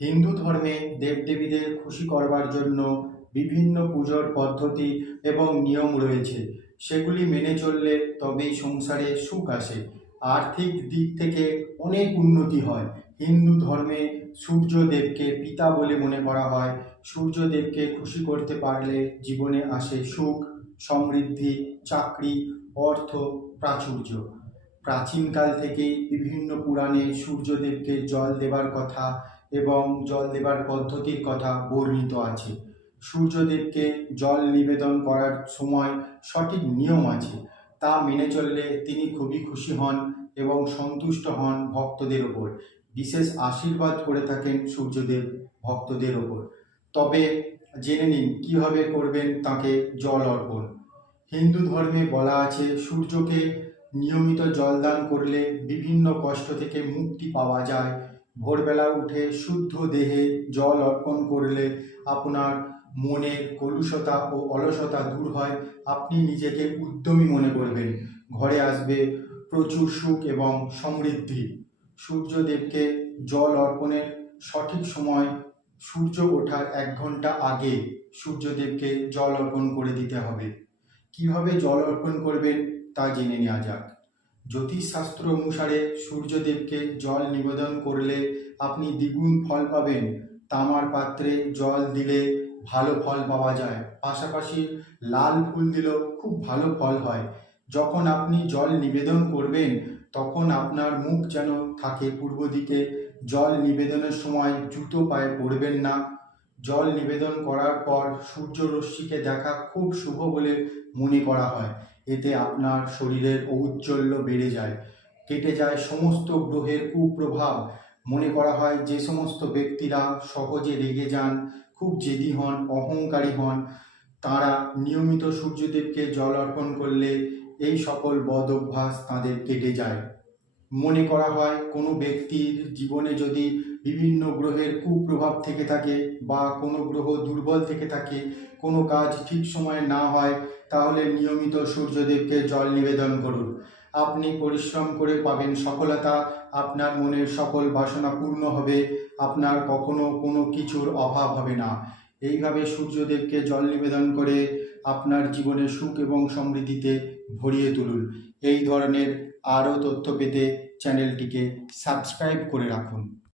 হিন্দু ধর্মে দেবদেবীদের খুশি করবার জন্য বিভিন্ন পুজোর পদ্ধতি এবং নিয়ম রয়েছে। সেগুলি মেনে চললে তবেই সংসারে সুখ আসে। আর্থিক দিক থেকে অনেক উন্নতি হয়। হিন্দু ধর্মে সূর্যদেবকে পিতা বলে মনে করা হয়। সূর্যদেবকে খুশি করতে পারলে জীবনে আসে সুখ, সমৃদ্ধি, চাকরি, অর্থ, প্রাচুর্য। প্রাচীনকাল থেকেই বিভিন্ন পুরাণে সূর্যদেবকে জল দেবার কথা এবং জল দেবার পদ্ধতির কথা বর্ণিত আছে। সূর্যদেবকে জল নিবেদন করার সময় সঠিক নিয়ম আছে। তা মেনে চললে তিনি খুবই খুশি হন এবং সন্তুষ্ট হন ভক্তদের ওপর। বিশেষ আশীর্বাদ করে থাকেন সূর্যদেব ভক্তদের ওপর। তবে জেনে নিন, কীভাবে করবেন তাকে জল অর্পণ? হিন্দু ধর্মে বলা আছে, সূর্যকে নিয়মিত জলদান করলে বিভিন্ন কষ্ট থেকে মুক্তি পাওয়া যায়। ভোরবেলা উঠে শুদ্ধ দেহে জল অর্পণ করলে আপনার মনের কলুষতা ও অলসতা দূর হয়। আপনি নিজেকে উদ্যমী মনে করবেন। ঘরে আসবে প্রচুর সুখ এবং সমৃদ্ধি। সূর্যদেবকে জল অর্পণের সঠিক সময় সূর্য ওঠার এক ঘণ্টা আগে সূর্যদেবকে জল অর্পণ করে দিতে হবে। কীভাবে জল অর্পণ করবেন তা জেনে নেওয়া যাক। জ্যোতিষশাস্ত্র অনুসারে সূর্যদেবকে জল নিবেদন করলে আপনি দ্বিগুণ ফল পাবেন। তামার পাত্রে জল দিলে ভালো ফল পাওয়া যায়। পাশাপাশি লাল ফুল দিলেও খুব ভালো ফল হয়। যখন আপনি জল নিবেদন করবেন, তখন আপনার মুখ যেন থাকে পূর্ব দিকে। জল নিবেদনের সময় জুতো পায়ে পড়বেন না। জল নিবেদন করার পর সূর্যরশ্মিকে দেখা খুব শুভ বলে মনে করা হয়। এতে আপনার শরীরের ঔজ্জ্বল্য বেড়ে যায়, কেটে যায় সমস্ত গ্রহের কুপ্রভাব। মনে করা হয় যে সমস্ত ব্যক্তিরা সহজে রেগে যান, খুব জেদি হন, অহংকারী হন। তারা নিয়মিত সূর্যদেবকে জল অর্পণ করলে এই সকল বদ অভ্যাস তাঁদের কেটে যায়। মনে করা হয় কোনো ব্যক্তির জীবনে যদি বিভিন্ন গ্রহের কুপ্রভাব থেকে থাকে বা কোনো গ্রহ দুর্বল থেকে থাকে, কোনো কাজ ঠিক সময়ে না হয়, তাহলে নিয়মিত সূর্যদেবকে জল নিবেদন করুন। আপনি পরিশ্রম করে পাবেন সফলতা, আপনার মনের সকল বাসনা পূর্ণ হবে, আপনার কখনো কোনো কিছুর অভাব হবে না। এইভাবে সূর্যদেবকে জল নিবেদন করে আপনার জীবনে সুখ এবং সমৃদ্ধিতে ভরিয়ে তুলুন। এই ধরনের আরও তথ্য পেতে চ্যানেলটিকে সাবস্ক্রাইব করে রাখুন।